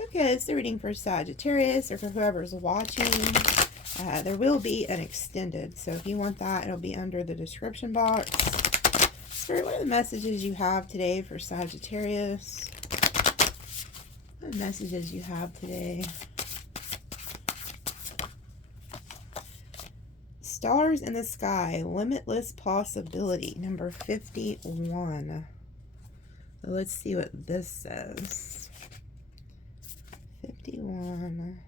Okay, it's the reading for Sagittarius or for whoever's watching. There will be an extended, so if you want that, it'll be under the description box. Spirit, what are the messages you have today for Sagittarius? What are the messages you have today? Stars in the Sky, Limitless Possibility, number 51. So let's see what this says. 51.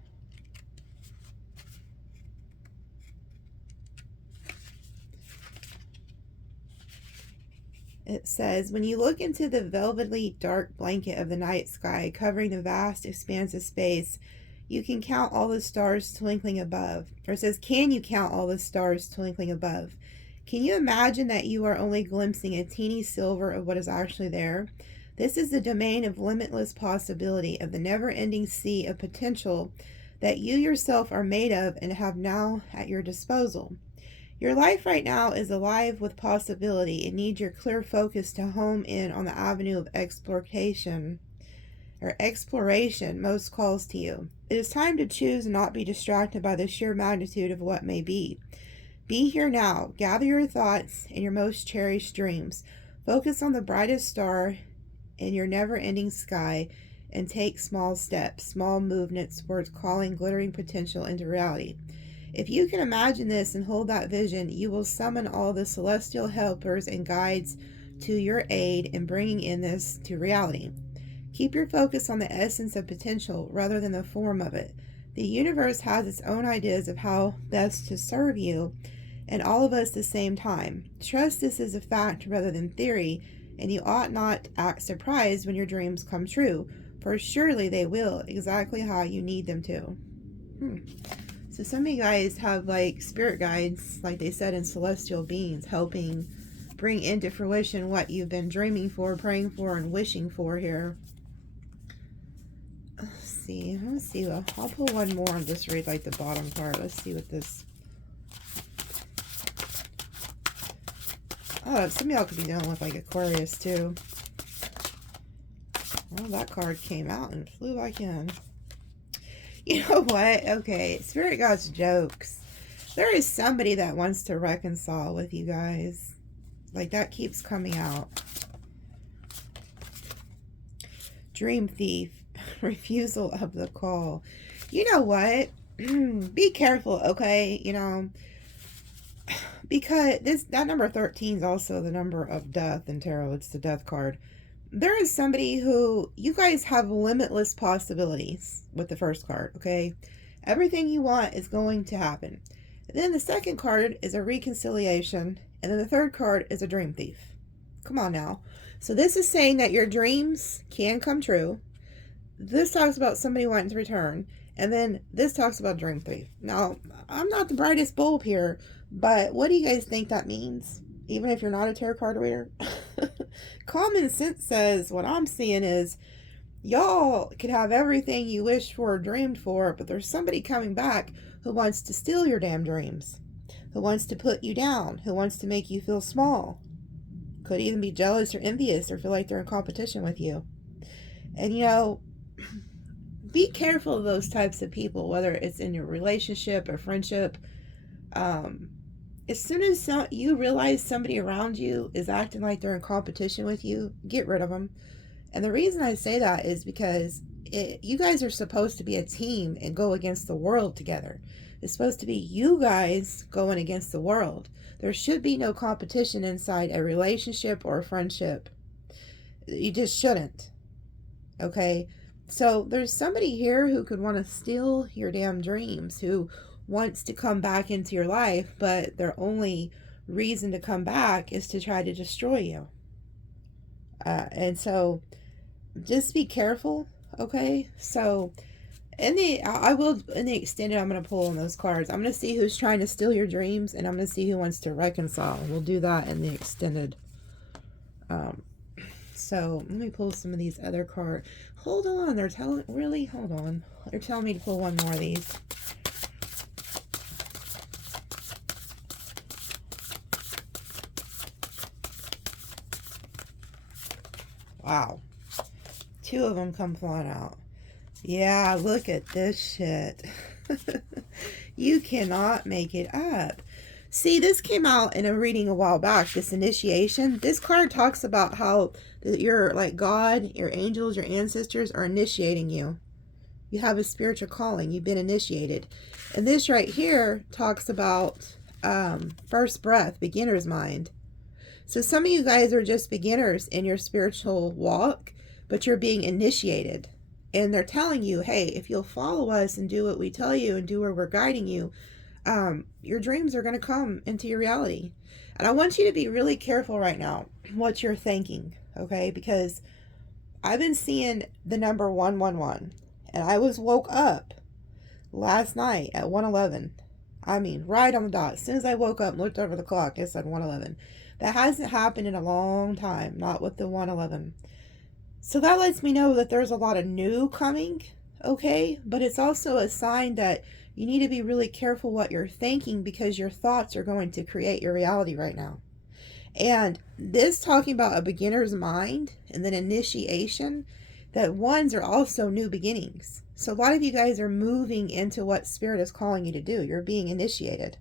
It says, when you look into the velvety dark blanket of the night sky covering the vast expanse of space, you can count all the stars twinkling above. Or it says, can you count all the stars twinkling above? Can you imagine that you are only glimpsing a teeny sliver of what is actually there? This is the domain of limitless possibility, of the never-ending sea of potential that you yourself are made of and have now at your disposal. Your life right now is alive with possibility. It needs your clear focus to home in on the avenue of exploration most calls to you. It is time to choose and not be distracted by the sheer magnitude of what may be. Be here now. Gather your thoughts and your most cherished dreams. Focus on the brightest star in your never-ending sky and take small steps, small movements towards calling glittering potential into reality. If you can imagine this and hold that vision, you will summon all the celestial helpers and guides to your aid in bringing in this to reality. Keep your focus on the essence of potential rather than the form of it. The universe has its own ideas of how best to serve you and all of us at the same time. Trust this is a fact rather than theory, and you ought not act surprised when your dreams come true, for surely they will, exactly how you need them to. So some of you guys have like spirit guides, like they said, in celestial beings, helping bring into fruition what you've been dreaming for, praying for, and wishing for here. Let's see. I'll pull one more and just read like the bottom part. Let's see what this... Oh, some of y'all could be dealing with like Aquarius too. Well, that card came out and flew back in. You know what? Okay, Spirit God's jokes. There is somebody that wants to reconcile with you guys. Like, that keeps coming out. Dream Thief. Refusal of the call. You know what? Be careful, okay? You know, because that number 13 is also the number of death in tarot. It's the death card. There is somebody who, you guys have limitless possibilities with the first card, okay? Everything you want is going to happen. And then the second card is a reconciliation. And then the third card is a dream thief. Come on now. So this is saying that your dreams can come true. This talks about somebody wanting to return. And then this talks about dream thief. Now, I'm not the brightest bulb here, but what do you guys think that means? Even if you're not a tarot card reader? Common sense says what I'm seeing is y'all could have everything you wished for or dreamed for, but there's somebody coming back who wants to steal your damn dreams, who wants to put you down, who wants to make you feel small. Could even be jealous or envious or feel like they're in competition with you. And you know, be careful of those types of people, whether it's in your relationship or friendship. As soon as you realize somebody around you is acting like they're in competition with you, get rid of them. And the reason I say that is because you guys are supposed to be a team and go against the world together. It's supposed to be you guys going against the world. There should be no competition inside a relationship or a friendship. You just shouldn't. Okay? So there's somebody here who could want to steal your damn dreams, who wants to come back into your life, but their only reason to come back is to try to destroy you. And so just be careful, okay? So in the extended, I'm going to pull on those cards. I'm going to see who's trying to steal your dreams, and I'm going to see who wants to reconcile. We'll do that in the extended. So let me pull some of these other cards. Hold on, they're telling me to pull one more of these. Wow. Two of them come flying out. Yeah, look at this shit. You cannot make it up. See, this came out in a reading a while back, this initiation. This card talks about how your like God, your angels, your ancestors are initiating you. You have a spiritual calling. You've been initiated. And this right here talks about first breath, beginner's mind. So some of you guys are just beginners in your spiritual walk, but you're being initiated. And they're telling you, hey, if you'll follow us and do what we tell you and do where we're guiding you, your dreams are going to come into your reality. And I want you to be really careful right now what you're thinking, okay? Because I've been seeing the number 111, and I was woke up last night at 111. I mean, right on the dot. As soon as I woke up and looked over the clock, it said 111. That hasn't happened in a long time, not with the 111. So that lets me know that there's a lot of new coming, okay? But it's also a sign that you need to be really careful what you're thinking, because your thoughts are going to create your reality right now. And this talking about a beginner's mind and then initiation, that ones are also new beginnings. So a lot of you guys are moving into what Spirit is calling you to do. You're being initiated.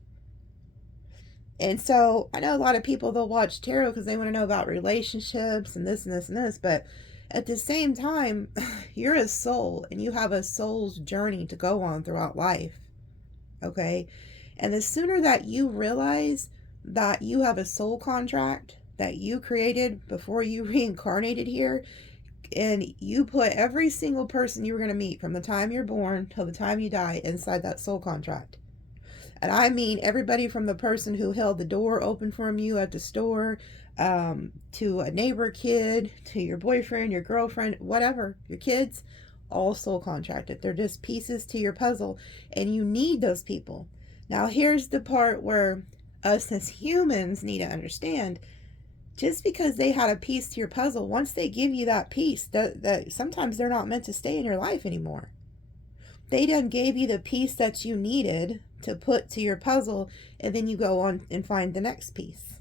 And so I know a lot of people, they'll watch tarot because they want to know about relationships and this and this and this, but at the same time, you're a soul and you have a soul's journey to go on throughout life. Okay? And the sooner that you realize that you have a soul contract that you created before you reincarnated here, and you put every single person you were going to meet from the time you're born till the time you die inside that soul contract. And I mean everybody from the person who held the door open for you at the store, to a neighbor kid, to your boyfriend, your girlfriend, whatever, your kids, all soul contracted. They're just pieces to your puzzle, and you need those people. Now, here's the part where us as humans need to understand. Just because they had a piece to your puzzle, once they give you that piece, that sometimes they're not meant to stay in your life anymore. They done gave you the piece that you needed to put to your puzzle, and then you go on and find the next piece.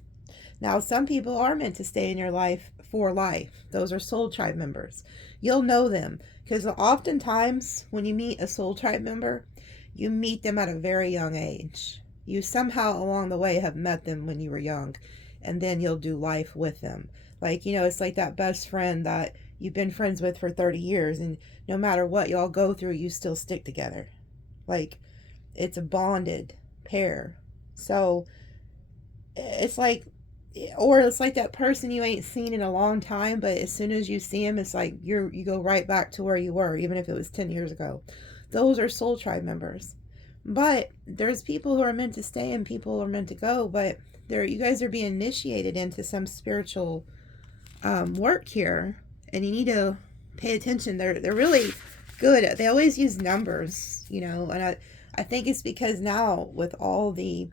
Now, some people are meant to stay in your life for life. Those are soul tribe members. You'll know them because oftentimes when you meet a soul tribe member, you meet them at a very young age. You somehow along the way have met them when you were young, and then you'll do life with them. Like, it's like that best friend that you've been friends with for 30 years, and no matter what y'all go through, you still stick together. Like, it's a bonded pair. So it's like, or it's like that person you ain't seen in a long time, but as soon as you see him, it's like you go right back to where you were, even if it was 10 years ago. Those are soul tribe members. But there's people who are meant to stay and people who are meant to go, but you guys are being initiated into some spiritual work here, and you need to pay attention. They're really good. They always use numbers, and I think it's because now with all the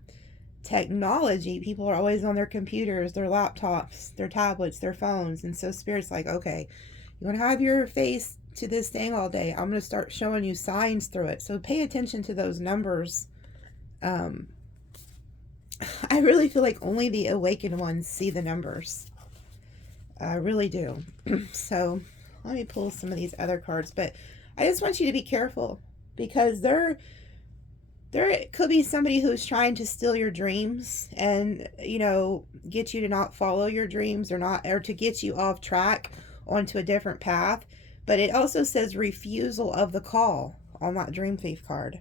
technology, people are always on their computers, their laptops, their tablets, their phones, and so Spirit's like, okay, you want to have your face to this thing all day, I'm going to start showing you signs through it. So pay attention to those numbers. I really feel like only the awakened ones see the numbers. I really do. So let me pull some of these other cards, but I just want you to be careful, because there could be somebody who's trying to steal your dreams and, get you to not follow your dreams, or to get you off track onto a different path. But it also says refusal of the call on that Dream Thief card.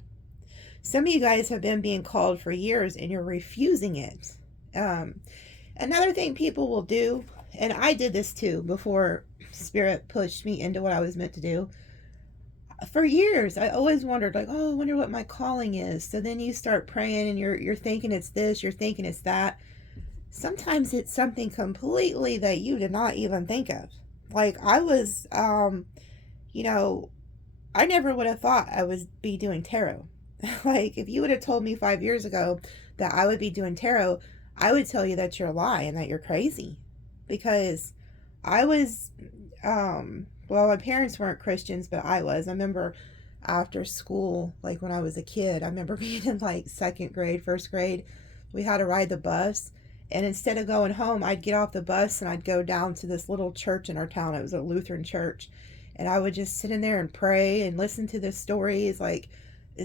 Some of you guys have been being called for years and you're refusing it. Another thing people will do, and I did this too before Spirit pushed me into what I was meant to do. For years, I always wondered, like, oh, I wonder what my calling is. So then you start praying and you're thinking it's this, you're thinking it's that. Sometimes it's something completely that you did not even think of. Like, I was, I never would have thought I would be doing tarot. Like, if you would have told me 5 years ago that I would be doing tarot, I would tell you that you're a lie and that you're crazy. Because I was, well, my parents weren't Christians, but I was. I remember after school, like when I was a kid, I remember being in like second grade, first grade, we had to ride the bus. And instead of going home, I'd get off the bus and I'd go down to this little church in our town. It was a Lutheran church. and I would just sit in there and pray and listen to the stories. Like,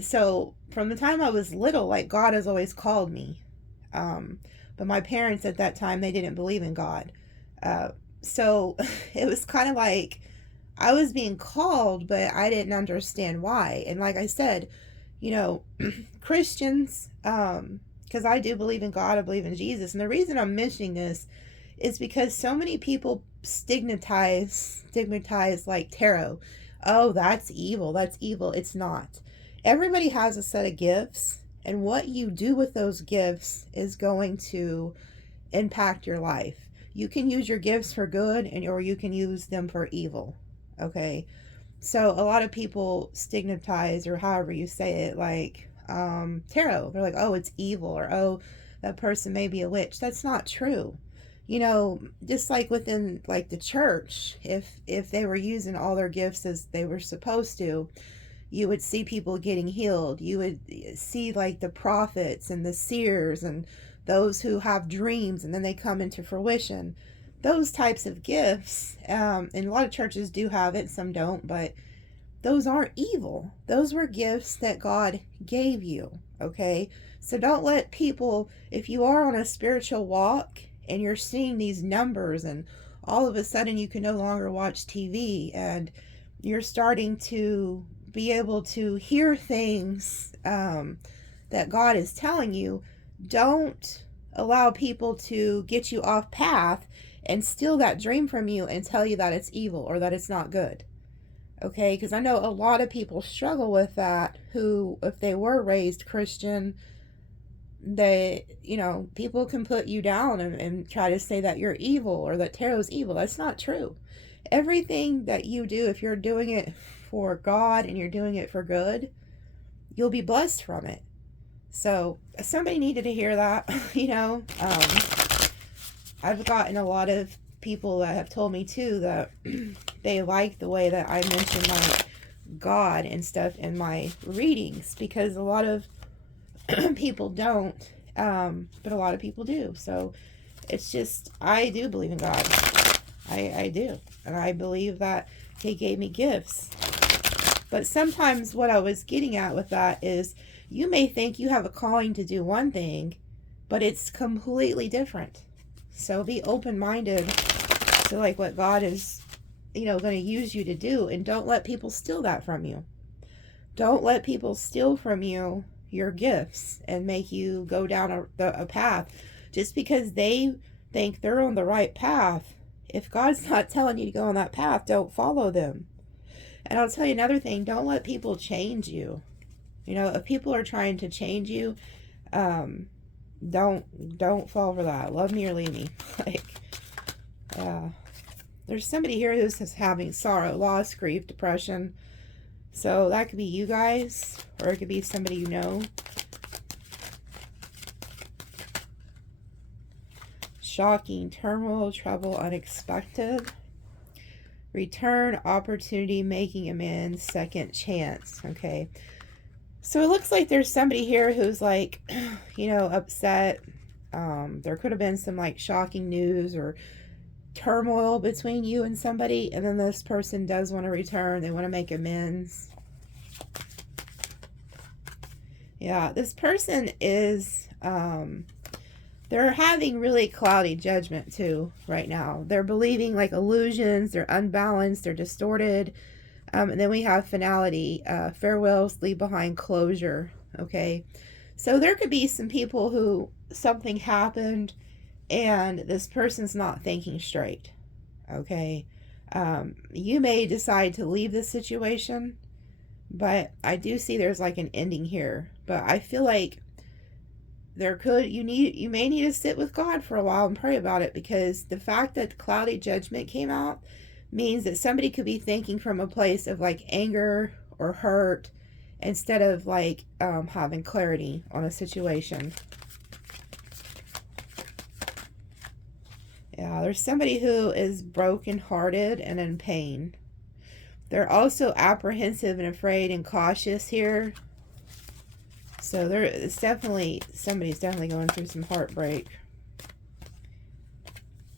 so from the time I was little, like, God has always called me. But my parents at that time, they didn't believe in God. So it was kind of like I was being called, but I didn't understand why. And like I said, you know, Christians, because I do believe in God, I believe in Jesus. And the reason I'm mentioning this is because so many people stigmatize like tarot. Oh, that's evil. That's evil. It's not. Everybody has a set of gifts, and what you do with those gifts is going to impact your life. You can use your gifts for good, and or you can use them for evil. Okay? So a lot of people stigmatize, or however you say it, like tarot. They're like, oh, it's evil, or oh, that person may be a witch. That's not true. You know, just like within like the church, if they were using all their gifts as they were supposed to, you would see people getting healed. You would see like the prophets and the seers and those who have dreams and then they come into fruition. Those types of gifts, and a lot of churches do have it, some don't, but those aren't evil. Those were gifts that God gave you, okay? So don't let people, if you are on a spiritual walk and you're seeing these numbers and all of a sudden you can no longer watch TV and you're starting to be able to hear things that God is telling you, don't allow people to get you off path and steal that dream from you and tell you that it's evil or that it's not good. Okay, because I know a lot of people struggle with that who, if they were raised Christian, they, you know, people can put you down and try to say that you're evil or that tarot's evil. That's not true. Everything that you do, if you're doing it for God and you're doing it for good, you'll be blessed from it. So somebody needed to hear that, you know. I've gotten a lot of people that have told me too that they like the way that I mention like God and stuff in my readings, because a lot of people don't, but a lot of people do. So it's just, I do believe in God. I do. And I believe that he gave me gifts. But sometimes what I was getting at with that is you may think you have a calling to do one thing, but it's completely different. So be open-minded to like what God is, you know, going to use you to do, and don't let people steal that from you. Don't let people steal from you your gifts and make you go down a path just because they think they're on the right path. If God's not telling you to go on that path, don't follow them. And I'll tell you another thing, don't let people change you. You know, if people are trying to change you, don't fall for that. Love me or leave me. Like, there's somebody here who's having sorrow, loss, grief, depression. So that could be you guys, or it could be somebody you know. Shocking, turmoil, trouble, unexpected. Return, opportunity, making amends, second chance. Okay. So it looks like there's somebody here who's like, you know, upset. There could have been some like shocking news or turmoil between you and somebody, and then this person does want to return. They want to make amends. Yeah, this person is, they're having really cloudy judgment too right now. They're believing like illusions, they're unbalanced, they're distorted. And then we have finality, farewells, leave behind closure. Okay, so there could be some people who something happened and this person's not thinking straight. Okay, you may decide to leave this situation, but I do see there's like an ending here. But I feel like you may need to sit with God for a while and pray about it, because the fact that cloudy judgment came out means that somebody could be thinking from a place of like anger or hurt instead of like having clarity on a situation. Yeah, there's somebody who is brokenhearted and in pain. They're also apprehensive and afraid and cautious here. So somebody's definitely going through some heartbreak.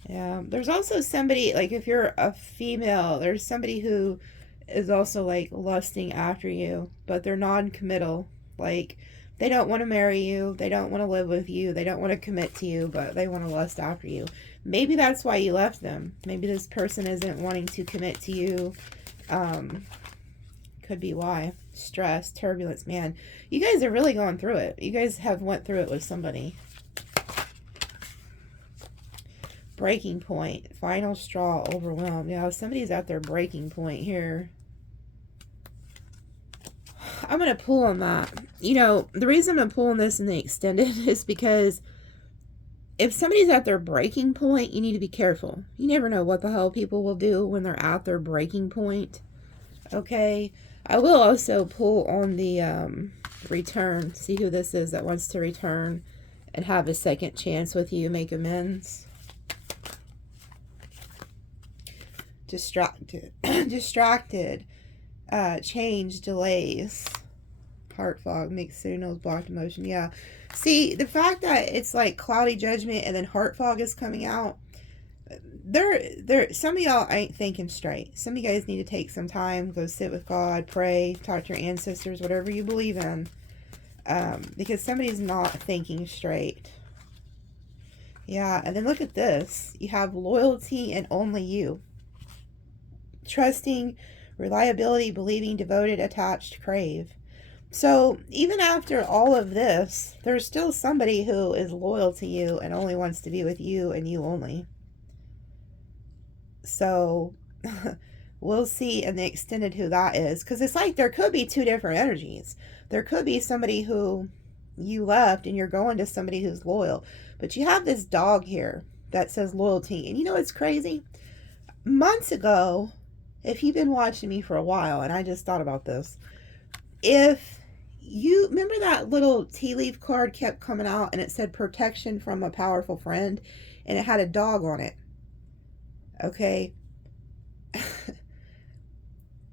Yeah, there's also somebody, like if you're a female, there's somebody who is also like lusting after you, but they're non-committal. Like, they don't want to marry you, they don't want to live with you, they don't want to commit to you, but they want to lust after you. Maybe that's why you left them. Maybe this person isn't wanting to commit to you. Could be why. Stress, turbulence, man. You guys are really going through it. You guys have went through it with somebody. Breaking point. Final straw. Overwhelmed. Yeah, somebody's at their breaking point here. I'm going to pull on that. You know, the reason I'm pulling this in the extended is because if somebody's at their breaking point, you need to be careful. You never know what the hell people will do when they're at their breaking point. Okay? I will also pull on the return. See who this is that wants to return and have a second chance with you, make amends. Distracted. Distracted. Change, delays. Heart fog, mixed signals, blocked emotion. Yeah. See, the fact that it's like cloudy judgment and then heart fog is coming out. Some of y'all ain't thinking straight. Some of you guys need to take some time, go sit with God, pray, talk to your ancestors, whatever you believe in, because somebody's not thinking straight. Yeah, and then look at this. You have loyalty and only you. Trusting, reliability, believing, devoted, attached, crave. So even after all of this, there's still somebody who is loyal to you and only wants to be with you and you only. So we'll see in the extended who that is. Because it's like there could be two different energies. There could be somebody who you left and you're going to somebody who's loyal. But you have this dog here that says loyalty. And you know what's crazy? Months ago, if you've been watching me for a while, and I just thought about this. If you remember that little tea leaf card kept coming out and it said protection from a powerful friend. And it had a dog on it. Okay,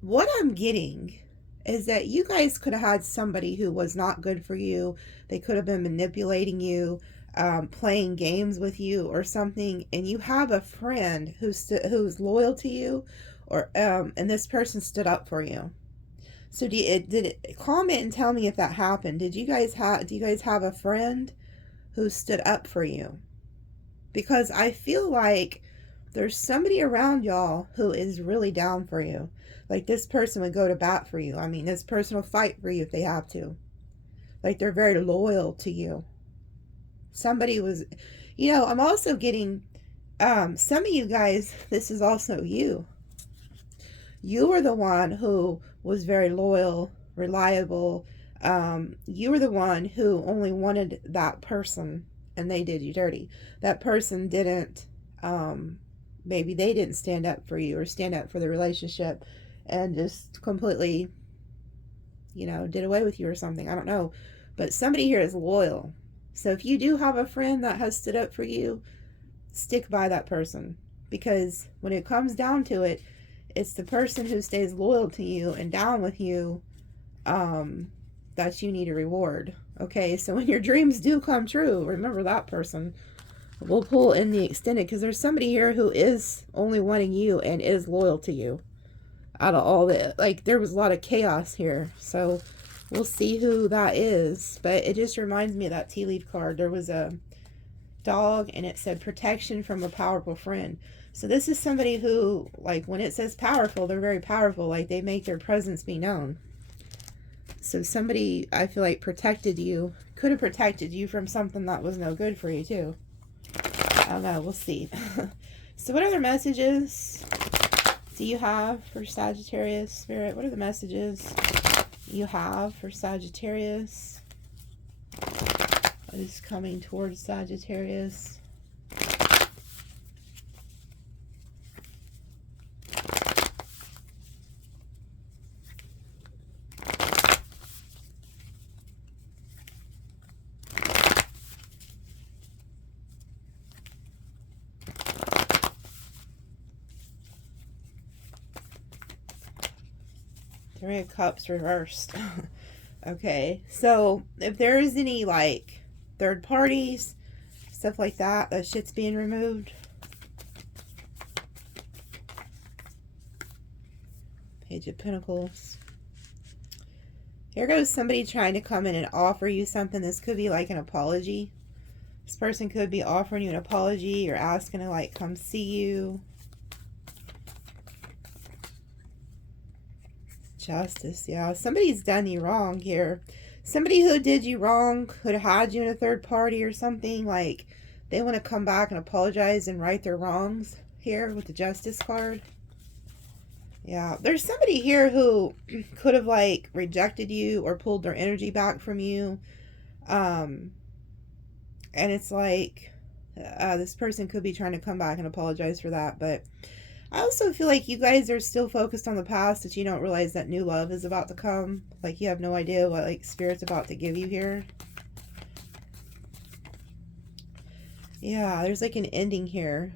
what I'm getting is that you guys could have had somebody who was not good for you. They could have been manipulating you, playing games with you or something, and you have a friend who's loyal to you, or and this person stood up for you. So did it comment and tell me if that happened? Do you guys have a friend who stood up for you? Because I feel like there's somebody around y'all who is really down for you. Like, this person would go to bat for you. I mean, this person will fight for you if they have to. Like, they're very loyal to you. Somebody was, you know, I'm also getting, some of you guys, this is also you. You were the one who was very loyal, reliable. You were the one who only wanted that person and they did you dirty. That person didn't, maybe they didn't stand up for you or stand up for the relationship and just completely, you know, did away with you or something. I don't know. But somebody here is loyal. So if you do have a friend that has stood up for you, stick by that person. Because when it comes down to it, it's the person who stays loyal to you and down with you that you need a reward. Okay, so when your dreams do come true, remember that person. We'll pull in the extended because there's somebody here who is only wanting you and is loyal to you. Out of all the, like, there was a lot of chaos here. So we'll see who that is. But it just reminds me of that tea leaf card. There was a dog and it said protection from a powerful friend. So this is somebody who, like, when it says powerful, they're very powerful. Like, they make their presence be known. So somebody, I feel like, protected you. Could have protected you from something that was no good for you, too. I don't know. We'll see. So what other messages do you have for Sagittarius, Spirit? What are the messages you have for Sagittarius? What is coming towards Sagittarius? Three of Cups reversed. Okay, so if there is any, like, third parties, stuff like that, that shit's being removed. Page of Pentacles. Here goes somebody trying to come in and offer you something. This could be like an apology. This person could be offering you an apology or asking to like come see you. Justice, yeah. Somebody's done you wrong here. Somebody who did you wrong could have had you in a third party or something. Like they want to come back and apologize and right their wrongs here with the Justice card. Yeah, there's somebody here who could have like rejected you or pulled their energy back from you. And it's like this person could be trying to come back and apologize for that. But I also feel like you guys are still focused on the past, that you don't realize that new love is about to come. Like you have no idea what like Spirit's about to give you here. Yeah, there's like an ending here.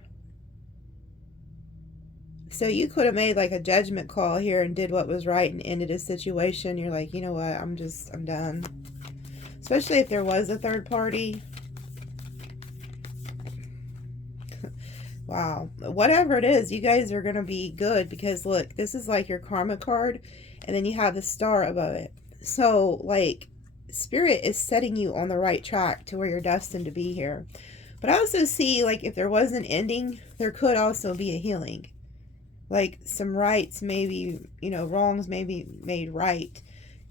So you could have made like a judgment call here and did what was right and ended a situation. You're like, you know what, I'm done. Especially if there was a third party. Wow. Whatever it is, you guys are going to be good, because look, this is like your karma card and then you have the star above it. So like Spirit is setting you on the right track to where you're destined to be here. But I also see like if there was an ending, there could also be a healing. Like some rights, maybe, you know, wrongs may be made right.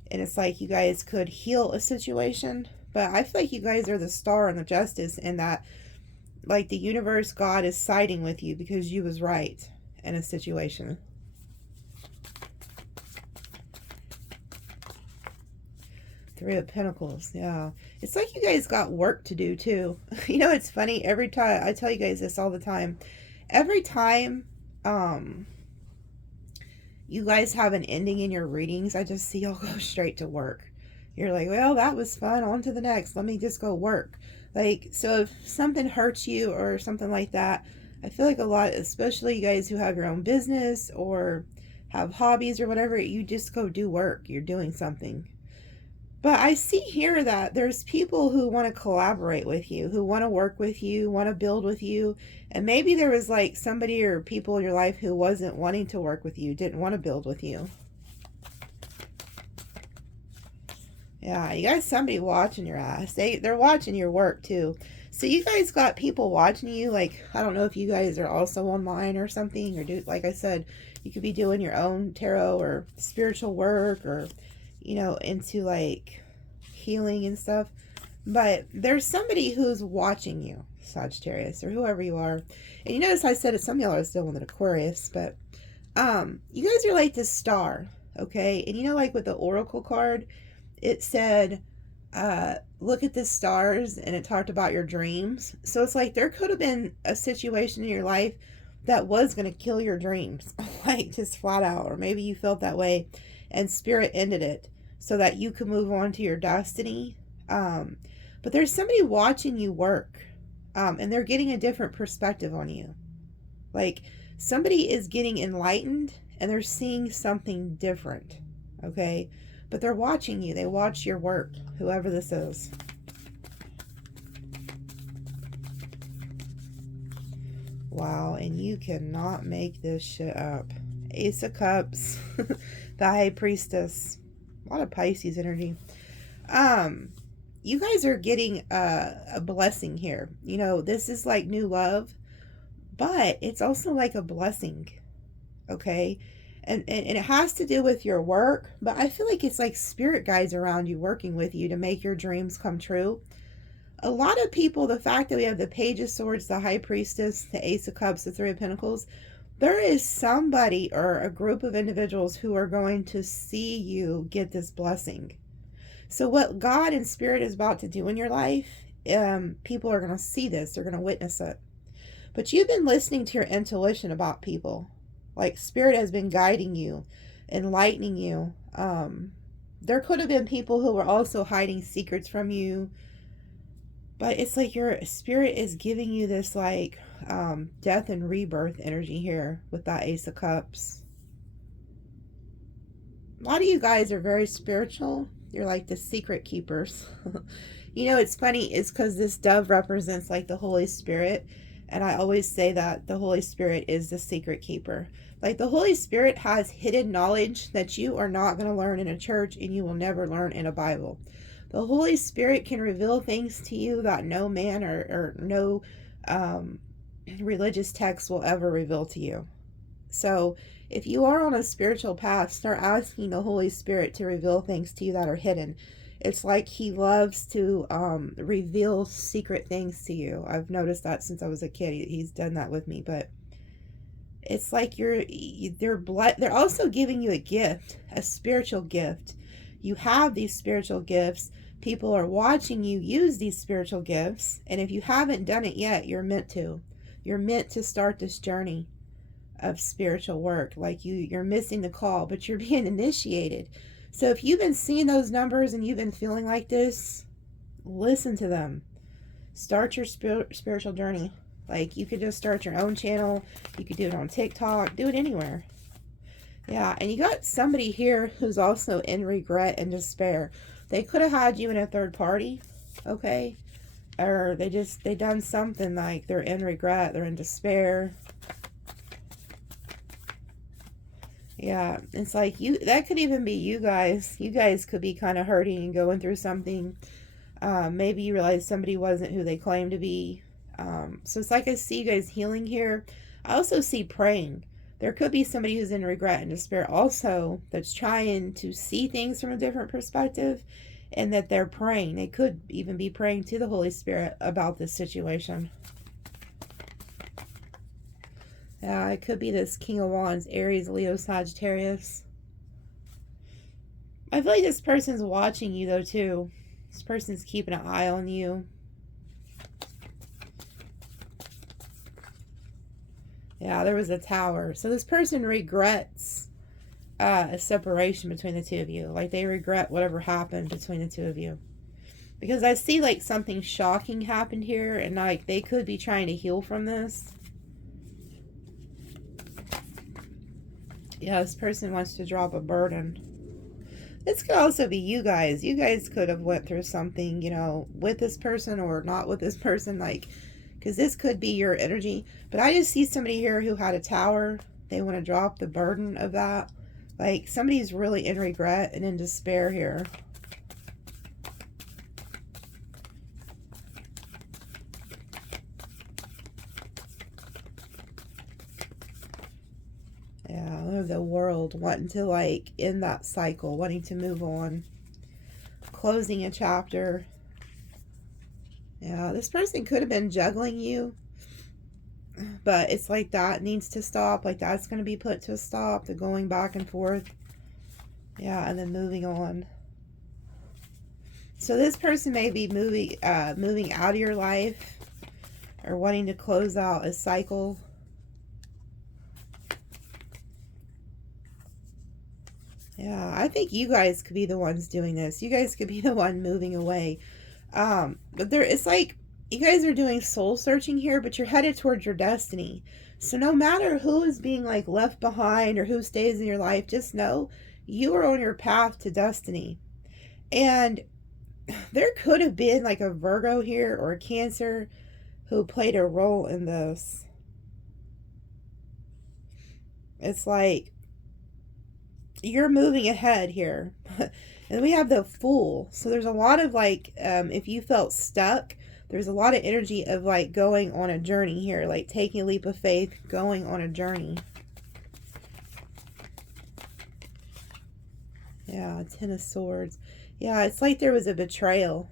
And it's like you guys could heal a situation. But I feel like you guys are the star and the justice, and that like the universe, God is siding with you because you was right in a situation. Three of Pentacles, yeah. It's like you guys got work to do too. You know, it's funny, every time, I tell you guys this all the time. Every time you guys have an ending in your readings, I just see y'all go straight to work. You're like, well, that was fun, on to the next, let me just go work. Like, so if something hurts you or something like that, I feel like a lot, especially you guys who have your own business or have hobbies or whatever, you just go do work. You're doing something. But I see here that there's people who want to collaborate with you, who want to work with you, want to build with you. And maybe there was like somebody or people in your life who wasn't wanting to work with you, didn't want to build with you. Yeah, you got somebody watching your ass. They're watching your work too. So you guys got people watching you. Like, I don't know if you guys are also online or something, or do, like I said, you could be doing your own tarot or spiritual work, or, you know, into like healing and stuff. But there's somebody who's watching you, Sagittarius, or whoever you are. And you notice I said it, some of y'all are still in an Aquarius, but you guys are like this star, okay? And you know, like with the Oracle card, it said, look at the stars, and it talked about your dreams. So it's like there could have been a situation in your life that was going to kill your dreams, like just flat out. Or maybe you felt that way and Spirit ended it so that you could move on to your destiny. But there's somebody watching you work, and they're getting a different perspective on you. Like somebody is getting enlightened and they're seeing something different, okay? But they're watching you. They watch your work, whoever this is. Wow, and you cannot make this shit up. Ace of Cups, the High Priestess. A lot of Pisces energy. You guys are getting a blessing here. You know, this is like new love, but it's also like a blessing, okay? And it has to do with your work, but I feel like it's like spirit guides around you working with you to make your dreams come true. A lot of people, the fact that we have the Page of Swords, the High Priestess, the Ace of Cups, the Three of Pentacles, there is somebody or a group of individuals who are going to see you get this blessing. So what God and Spirit is about to do in your life, people are going to see this. They're going to witness it. But you've been listening to your intuition about people. Like Spirit has been guiding you, enlightening you. There could have been people who were also hiding secrets from you. But it's like your Spirit is giving you this like death and rebirth energy here with that Ace of Cups. A lot of you guys are very spiritual. You're like the secret keepers. You know, it's funny. It's because this dove represents like the Holy Spirit. And I always say that the Holy Spirit is the secret keeper. Like, the Holy Spirit has hidden knowledge that you are not going to learn in a church and you will never learn in a Bible. The Holy Spirit can reveal things to you that no man or no religious text will ever reveal to you. So if you are on a spiritual path, start asking the Holy Spirit to reveal things to you that are hidden. It's like he loves to reveal secret things to you. I've noticed that since I was a kid. He's done that with me. But it's like they're also giving you a gift, a spiritual gift. You have these spiritual gifts. People are watching you use these spiritual gifts. And if you haven't done it yet, you're meant to. You're meant to start this journey of spiritual work. Like you're missing the call, but you're being initiated. So if you've been seeing those numbers and you've been feeling like this, listen to them. Start your spiritual journey. Like, you could just start your own channel. You could do it on TikTok. Do it anywhere. Yeah, and you got somebody here who's also in regret and despair. They could have had you in a third party, okay? Or they done something, like they're in regret, they're in despair. Yeah, it's like that could even be you guys. You guys could be kind of hurting and going through something. Maybe you realize somebody wasn't who they claimed to be. So it's like I see you guys healing here. I also see praying. There could be somebody who's in regret and despair also that's trying to see things from a different perspective, and that they're praying. They could even be praying to the Holy Spirit about this situation. Yeah, it could be this King of Wands, Aries, Leo, Sagittarius. I feel like this person's watching you, though, too. This person's keeping an eye on you. Yeah, there was a Tower. So this person regrets a separation between the two of you. Like, they regret whatever happened between the two of you. Because I see, like, something shocking happened here, and, like, they could be trying to heal from this. Yeah, this person wants to drop a burden. This could also be you guys. You guys could have went through something, you know, with this person or not with this person, like, because this could be your energy. But I just see somebody here who had a Tower. They want to drop the burden of that. Like, somebody's really in regret and in despair here. Yeah, the World, wanting to, like, end that cycle, wanting to move on, closing a chapter. Yeah, this person could have been juggling you, but it's like that needs to stop. Like, that's going to be put to a stop, the going back and forth. Yeah, and then moving on. So this person may be moving out of your life, or wanting to close out a cycle. Yeah, I think you guys could be the ones doing this. You guys could be the one moving away. But it's like you guys are doing soul searching here, but you're headed towards your destiny. So no matter who is being, like, left behind or who stays in your life, just know you are on your path to destiny. And there could have been, like, a Virgo here or a Cancer who played a role in this. It's like you're moving ahead here. And we have the Fool. So there's a lot of, like, if you felt stuck, there's a lot of energy of, like, going on a journey here, like taking a leap of faith, going on a journey. Yeah, Ten of Swords. Yeah, it's like there was a betrayal.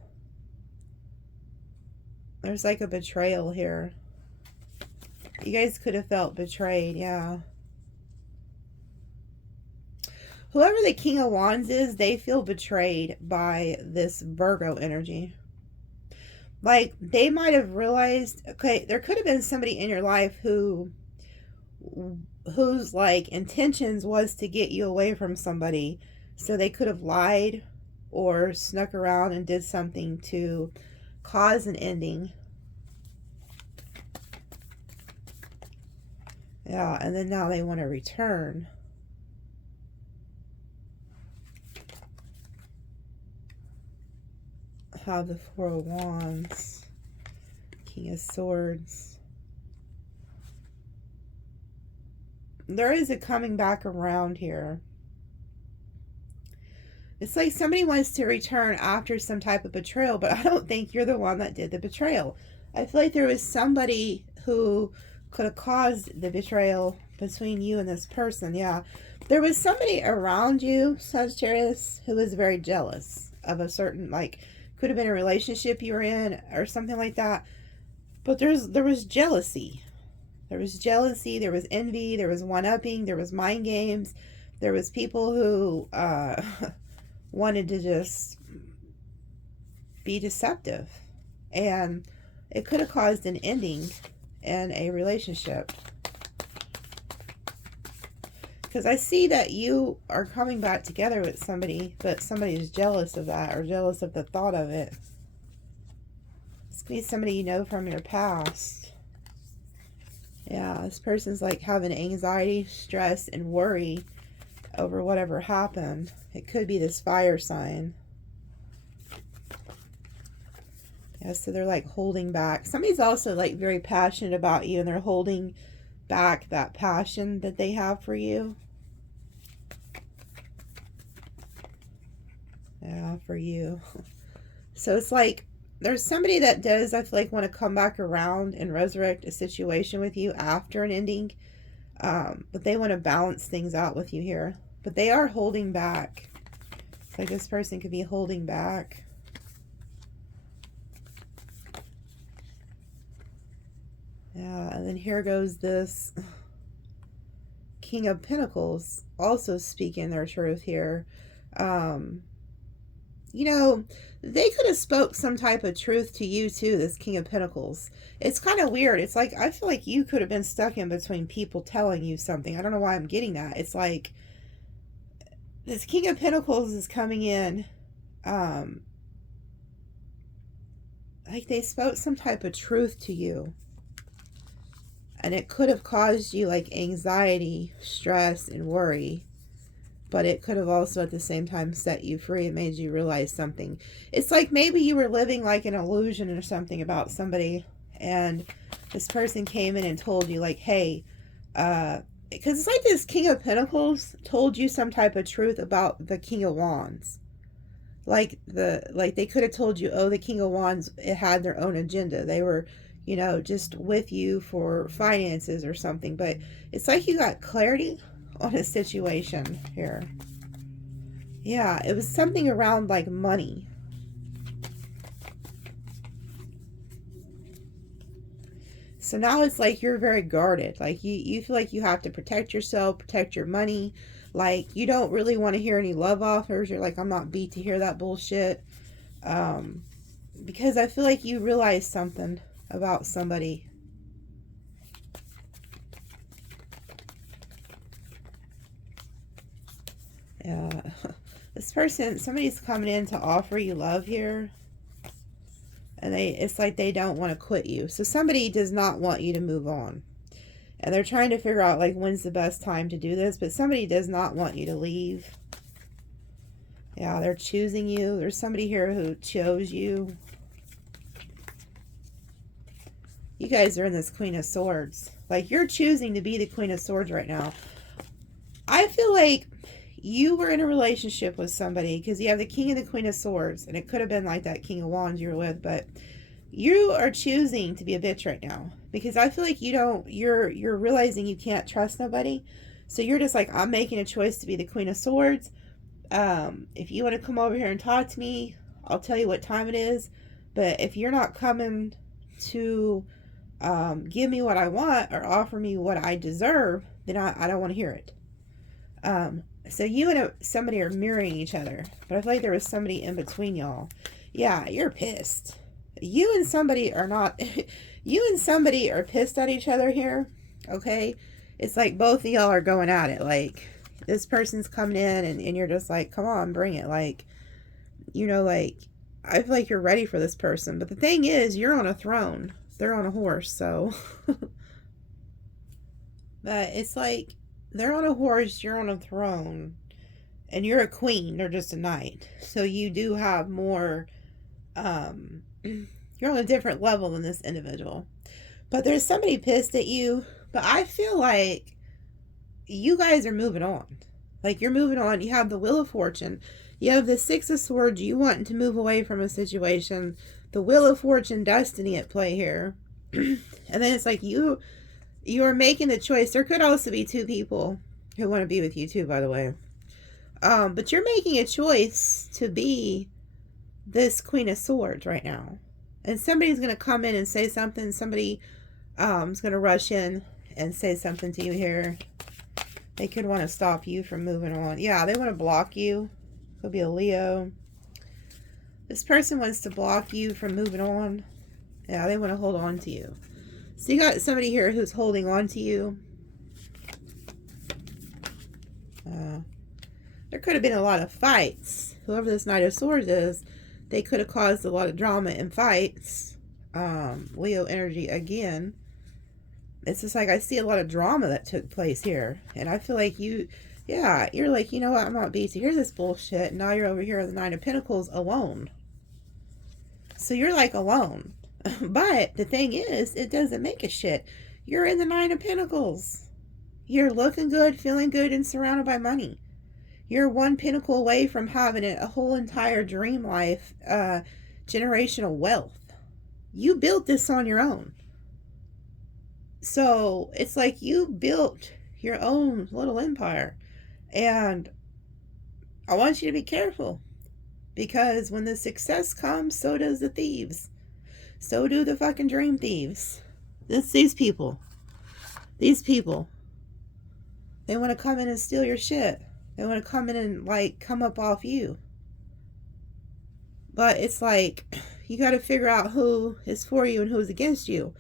There's like a betrayal here. You guys could have felt betrayed, yeah. Whoever the King of Wands is, they feel betrayed by this Virgo energy. Like, they might have realized, okay, there could have been somebody in your life whose, like, intentions was to get you away from somebody. So they could have lied or snuck around and did something to cause an ending. Yeah, and then now they want to return. Have the Four of Wands, King of Swords. there is a coming back around here. It's like somebody wants to return after some type of betrayal, but I don't think you're the one that did the betrayal. I feel like there was somebody who could have caused the betrayal between you and this person. Yeah. There was somebody around you, Sagittarius, who was very jealous of a certain, like, could have been a relationship you were in or something like that. But there was jealousy. There was jealousy, there was envy, there was one-upping, there was mind games. There was people who wanted to just be deceptive, and it could have caused an ending in a relationship, because I see that you are coming back together with somebody, but somebody is jealous of that or jealous of the thought of it. This could be somebody you know from your past. Yeah, this person's like having anxiety, stress, and worry over whatever happened. It could be this fire sign. Yeah, so they're like holding back. Somebody's also like very passionate about you, and they're holding back that passion that they have for you. Yeah, for you. So it's like there's somebody that does, I feel like, want to come back around and resurrect a situation with you after an ending. But they want to balance things out with you here. But they are holding back. It's like this person could be holding back. Yeah, and then here goes this King of Pentacles also speaking their truth here. You know, they could have spoke some type of truth to you too, this King of Pentacles. It's kind of weird. It's like, I feel like you could have been stuck in between people telling you something. I don't know why I'm getting that. It's like this King of Pentacles is coming in. Like they spoke some type of truth to you. And it could have caused you like anxiety, stress, and worry. But it could have also at the same time set you free and made you realize something. It's like maybe you were living like an illusion or something about somebody, and this person came in and told you like, hey, because it's like this King of Pentacles told you some type of truth about the King of Wands. Like they could have told you, oh, the King of Wands, it had their own agenda. They were, you know, just with you for finances or something. But it's like you got clarity on a situation here. Yeah, it was something around like money. So now it's like you're very guarded. Like you feel like you have to protect yourself, protect your money. Like you don't really want to hear any love offers. You're like, I'm not beat to hear that bullshit. Because I feel like you realize something about somebody. Yeah, this person, somebody's coming in to offer you love here, and it's like they don't want to quit you. So somebody does not want you to move on, and they're trying to figure out like when's the best time to do this, but somebody does not want you to leave. Yeah, they're choosing you. There's somebody here who chose you. You guys are in this Queen of Swords. Like you're choosing to be the Queen of Swords right now. I feel like you were in a relationship with somebody because you have the King and the Queen of Swords, and it could have been like that King of Wands you were with, but you are choosing to be a bitch right now because I feel like you're realizing you can't trust nobody. So you're just like, I'm making a choice to be the Queen of Swords. If you want to come over here and talk to me, I'll tell you what time it is. But if you're not coming to give me what I want or offer me what I deserve, then I don't want to hear it. So you and somebody are mirroring each other, but I feel like there was somebody in between y'all. Yeah, you're pissed. You and somebody are not, you and somebody are pissed at each other here, okay? It's like both of y'all are going at it. Like, this person's coming in and you're just like, come on, bring it. Like, you know, like, I feel like you're ready for this person. But the thing is, you're on a throne. They're on a horse, so. But it's like, they're on a horse, you're on a throne, and you're a queen, they're just a knight. So you do have more, you're on a different level than this individual. But there's somebody pissed at you, but I feel like you guys are moving on. Like, you're moving on. You have the Wheel of Fortune. You have the Six of Swords. You wanting to move away from a situation. The Wheel of Fortune, destiny at play here. And then it's like you are making the choice. There could also be two people who want to be with you too, by the way. But you're making a choice to be this Queen of Swords right now. And somebody's going to come in and say something. Somebody is going to rush in and say something to you here. They could want to stop you from moving on. Yeah, they want to block you. Could be a Leo. This person wants to block you from moving on. Yeah, they want to hold on to you. So you got somebody here who's holding on to you. There could have been a lot of fights. Whoever this Knight of Swords is, they could have caused a lot of drama and fights. Leo energy again. It's just like I see a lot of drama that took place here. And I feel like you're like, you know what, I'm not beat to hear this bullshit. And now you're over here with the Nine of Pentacles alone. So you're like alone. But the thing is, it doesn't make a shit. You're in the Nine of Pentacles. You're looking good, feeling good, and surrounded by money. You're one pentacle away from having a whole entire dream life, generational wealth. You built this on your own. So it's like you built your own little empire. And I want you to be careful. Because when the success comes, so does the thieves. So do the fucking dream thieves. These people. These people. They want to come in and steal your shit. They want to come in and, like, come up off you. But it's like, you got to figure out who is for you and who's against you.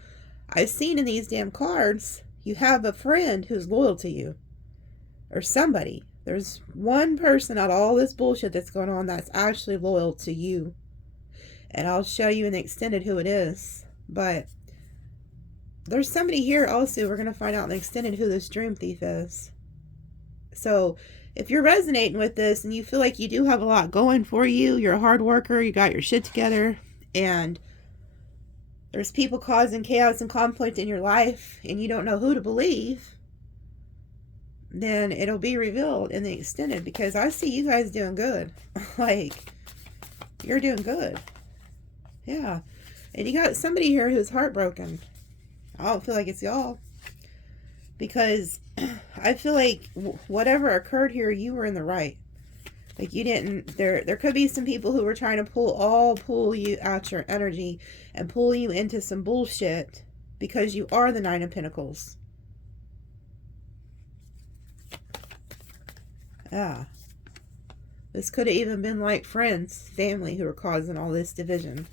I've seen in these damn cards, you have a friend who's loyal to you. Or somebody. There's one person out of all this bullshit that's going on that's actually loyal to you. And I'll show you in the extended who it is. But there's somebody here also, we're going to find out in the extended who this dream thief is. So if you're resonating with this and you feel like you do have a lot going for you, you're a hard worker, you got your shit together, and there's people causing chaos and conflict in your life, and you don't know who to believe, then it'll be revealed in the extended, because I see you guys doing good. Like, you're doing good. Yeah. And you got somebody here who's heartbroken. I don't feel like it's y'all. Because I feel like whatever occurred here, you were in the right. Like, you didn't, there could be some people who were trying to pull you out your energy and pull you into some bullshit because you are the Nine of Pentacles. Yeah. This could have even been like friends, family who were causing all this division.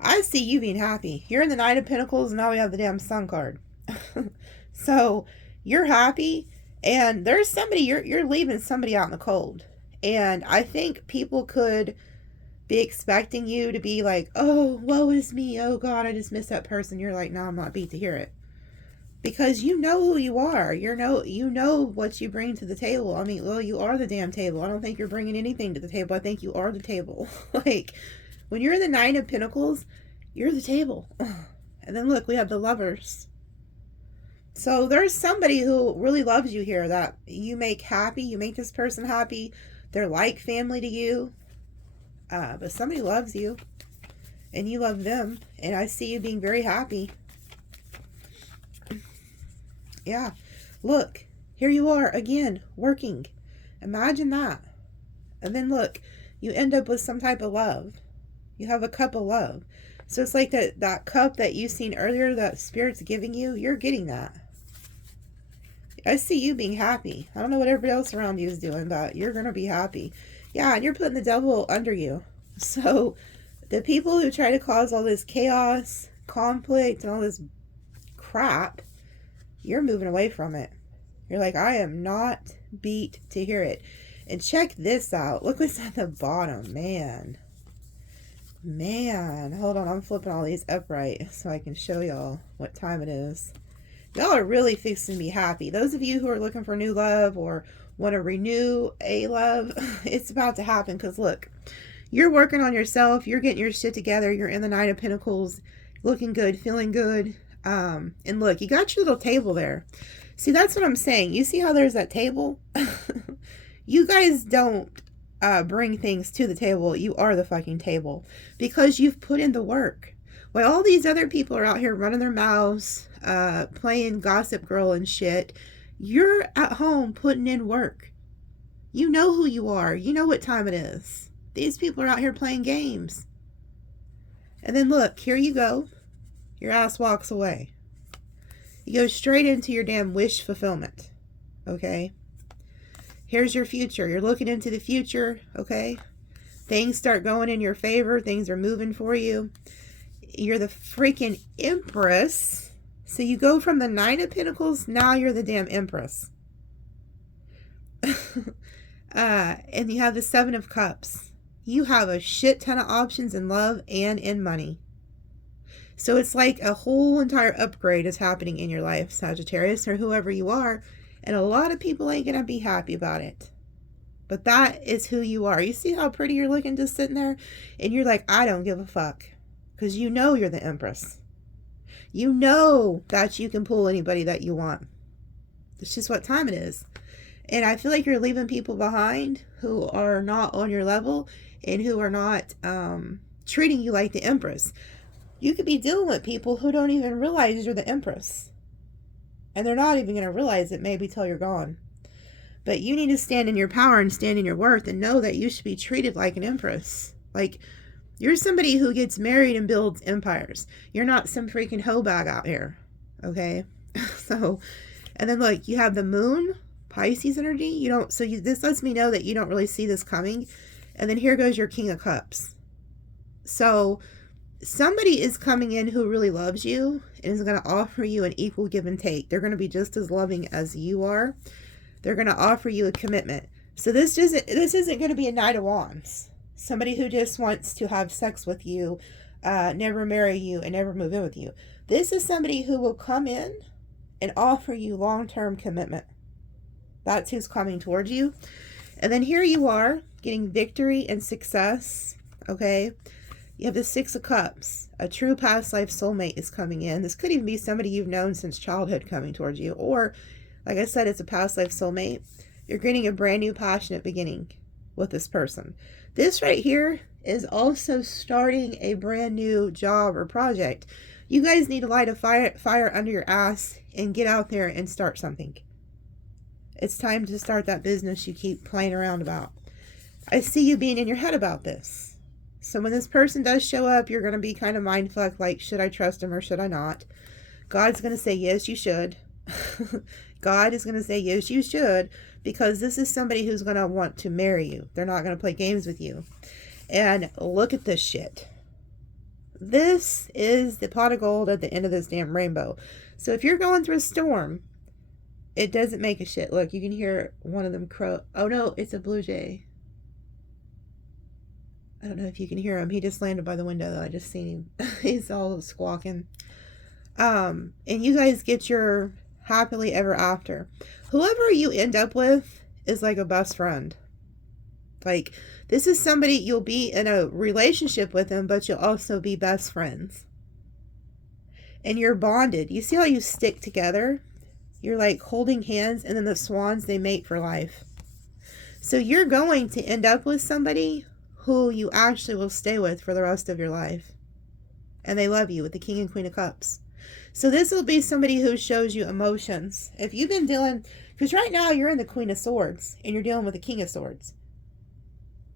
I see you being happy. You're in the Nine of Pentacles, and now we have the damn Sun card. So, you're happy, and there's somebody, you're leaving somebody out in the cold. And I think people could be expecting you to be like, oh, woe is me, oh God, I just missed that person. You're like, no, I'm not beat to hear it. Because you know who you are. You know what you bring to the table. I mean, well, you are the damn table. I don't think you're bringing anything to the table. I think you are the table. Like, when you're in the Nine of Pentacles, you're the table. And then look, we have the Lovers. So there's somebody who really loves you here that you make happy. You make this person happy. They're like family to you. But somebody loves you. And you love them. And I see you being very happy. Yeah. Look, here you are again, working. Imagine that. And then look, you end up with some type of love. You have a cup of love. So it's like that cup that you seen earlier that Spirit's giving you, you're getting that. I see you being happy. I don't know what everybody else around you is doing, but you're going to be happy. Yeah, and you're putting the devil under you. So the people who try to cause all this chaos, conflict, and all this crap, you're moving away from it. You're like, I am not beat to hear it. And check this out. Look what's at the bottom, man. Man, hold on, I'm flipping all these upright so I can show y'all what time it is. Y'all are really fixing to be happy. Those of you who are looking for new love or want to renew a love, it's about to happen. Because look, you're working on yourself. You're getting your shit together. You're in the Nine of Pentacles, looking good, feeling good. And look, you got your little table there. See, that's what I'm saying. You see how there's that table? You guys don't bring things to the table. You are the fucking table because you've put in the work. While all these other people are out here running their mouths, playing gossip girl and shit, you're at home putting in work. You know who you are. You know what time it is. These people are out here playing games. And then look, here you go. Your ass walks away. You go straight into your damn wish fulfillment. Okay? Here's your future. You're looking into the future. Okay? Things start going in your favor. Things are moving for you. You're the freaking Empress. So you go from the Nine of Pentacles. Now you're the damn Empress. And you have the Seven of Cups. You have a shit ton of options in love and in money. So it's like a whole entire upgrade is happening in your life, Sagittarius, or whoever you are. And a lot of people ain't going to be happy about it. But that is who you are. You see how pretty you're looking just sitting there? And you're like, I don't give a fuck. Because you know you're the Empress. You know that you can pull anybody that you want. It's just what time it is. And I feel like you're leaving people behind who are not on your level and who are not treating you like the Empress. You could be dealing with people who don't even realize you're the Empress. And they're not even going to realize it maybe till you're gone. But you need to stand in your power and stand in your worth and know that you should be treated like an Empress. Like, you're somebody who gets married and builds empires. You're not some freaking hoe bag out here. Okay? So, and then look, you have the moon, Pisces energy. This lets me know that you don't really see this coming. And then here goes your King of Cups. So, somebody is coming in who really loves you and is going to offer you an equal give and take. They're going to be just as loving as you are. They're going to offer you a commitment. So this isn't going to be a Knight of Wands. Somebody who just wants to have sex with you, never marry you, and never move in with you. This is somebody who will come in and offer you long-term commitment. That's who's coming towards you. And then here you are getting victory and success. Okay? You have the Six of Cups. A true past life soulmate is coming in. This could even be somebody you've known since childhood coming towards you. Or, like I said, it's a past life soulmate. You're getting a brand new passionate beginning with this person. This right here is also starting a brand new job or project. You guys need to light a fire under your ass and get out there and start something. It's time to start that business you keep playing around about. I see you being in your head about this. So when this person does show up, you're going to be kind of mindfucked, like, should I trust him or should I not? God's going to say, yes, you should. God is going to say, yes, you should, because this is somebody who's going to want to marry you. They're not going to play games with you. And look at this shit. This is the pot of gold at the end of this damn rainbow. So if you're going through a storm, it doesn't make a shit. Look, you can hear one of them crow. Oh no, it's a blue jay. I don't know if you can hear him. He just landed by the window though. I just seen him. He's all squawking. And you guys get your happily ever after. Whoever you end up with is like a best friend. Like, this is somebody you'll be in a relationship with them, but you'll also be best friends. And you're bonded. You see how you stick together? You're like holding hands, and then the swans, they mate for life. So you're going to end up with somebody who you actually will stay with for the rest of your life. And they love you with the King and Queen of Cups. So this will be somebody who shows you emotions. If you've been dealing, because right now you're in the Queen of Swords and you're dealing with the King of Swords,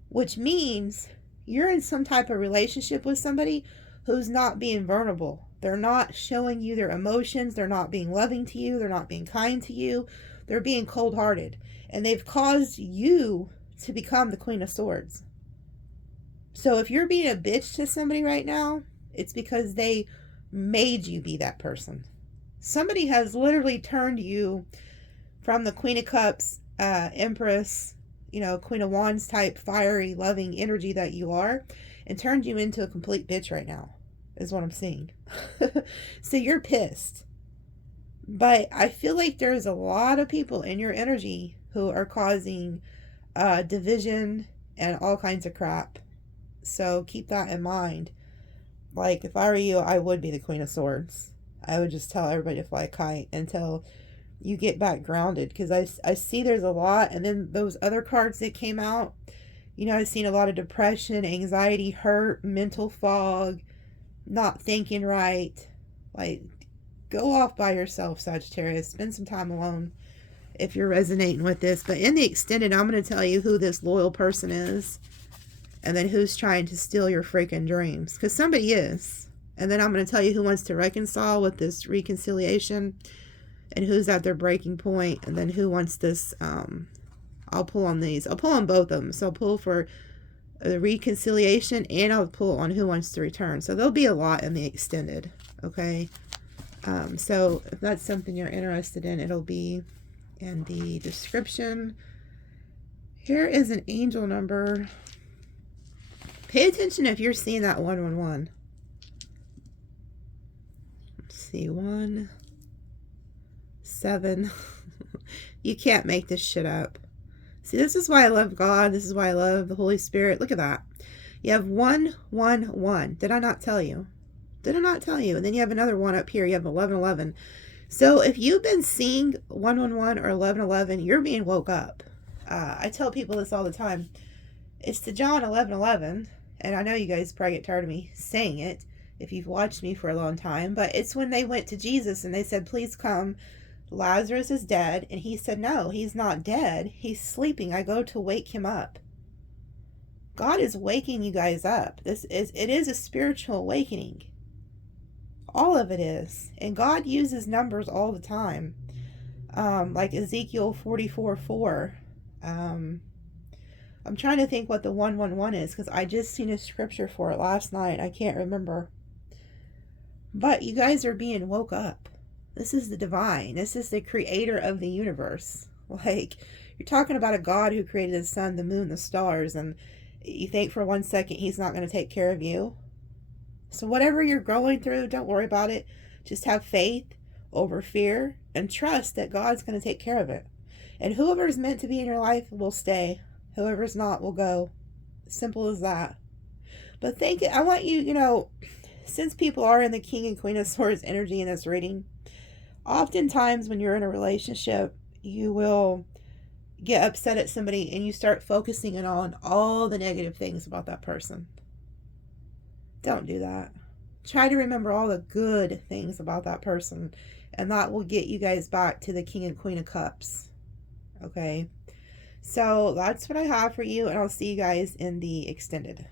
which means you're in some type of relationship with somebody who's not being vulnerable. They're not showing you their emotions. They're not being loving to you. They're not being kind to you. They're being cold-hearted. And they've caused you to become the Queen of Swords. So if you're being a bitch to somebody right now, it's because they made you be that person. Somebody has literally turned you from the Queen of Cups, Empress, Queen of Wands type fiery, loving energy that you are, and turned you into a complete bitch right now, is what I'm seeing. So you're pissed. But I feel like there's a lot of people in your energy who are causing division and all kinds of crap. So keep that in mind. Like, if I were you, I would be the Queen of Swords. I would just tell everybody to fly a kite until you get back grounded, because I see there's a lot. And then those other cards that came out, you know, I've seen a lot of depression, anxiety, hurt, mental fog, not thinking right. Like, go off by yourself, Sagittarius. Spend some time alone if you're resonating with this. But in the extended, I'm going to tell you who this loyal person is, and then who's trying to steal your freaking dreams, because somebody is. And then I'm going to tell you who wants to reconcile with this reconciliation, and who's at their breaking point, and then who wants this. I'll pull on these. I'll pull on both of them. So I'll pull for the reconciliation, and I'll pull on who wants to return. So there'll be a lot in the extended. Okay. So if that's something you're interested in, it'll be in the description. Here is an angel number. Pay attention if you're seeing that 111. Let's see, 1, 7. You can't make this shit up. See, this is why I love God. This is why I love the Holy Spirit. Look at that. You have 111. Did I not tell you? Did I not tell you? And then you have another one up here. You have 1111. So if you've been seeing 111 or 1111, you're being woke up. I tell people this all the time. It's the John 1111. And I know you guys probably get tired of me saying it if you've watched me for a long time. But it's when they went to Jesus and they said, please come. Lazarus is dead. And he said, no, he's not dead. He's sleeping. I go to wake him up. God is waking you guys up. It is a spiritual awakening. All of it is. And God uses numbers all the time. Like Ezekiel 44:4. I'm trying to think what the 111 is, because I just seen a scripture for it last night. I can't remember. But you guys are being woke up. This is the divine. This is the creator of the universe. Like, you're talking about a God who created the sun, the moon, the stars, and you think for 1 second he's not going to take care of you. So whatever you're going through, don't worry about it. Just have faith over fear and trust that God's going to take care of it. And whoever's meant to be in your life will stay. Whoever's not will go. Simple as that. But I want you, you know, since people are in the King and Queen of Swords energy in this reading, oftentimes when you're in a relationship, you will get upset at somebody and you start focusing on all the negative things about that person. Don't do that. Try to remember all the good things about that person, and that will get you guys back to the King and Queen of Cups. Okay? So that's what I have for you, and I'll see you guys in the extended.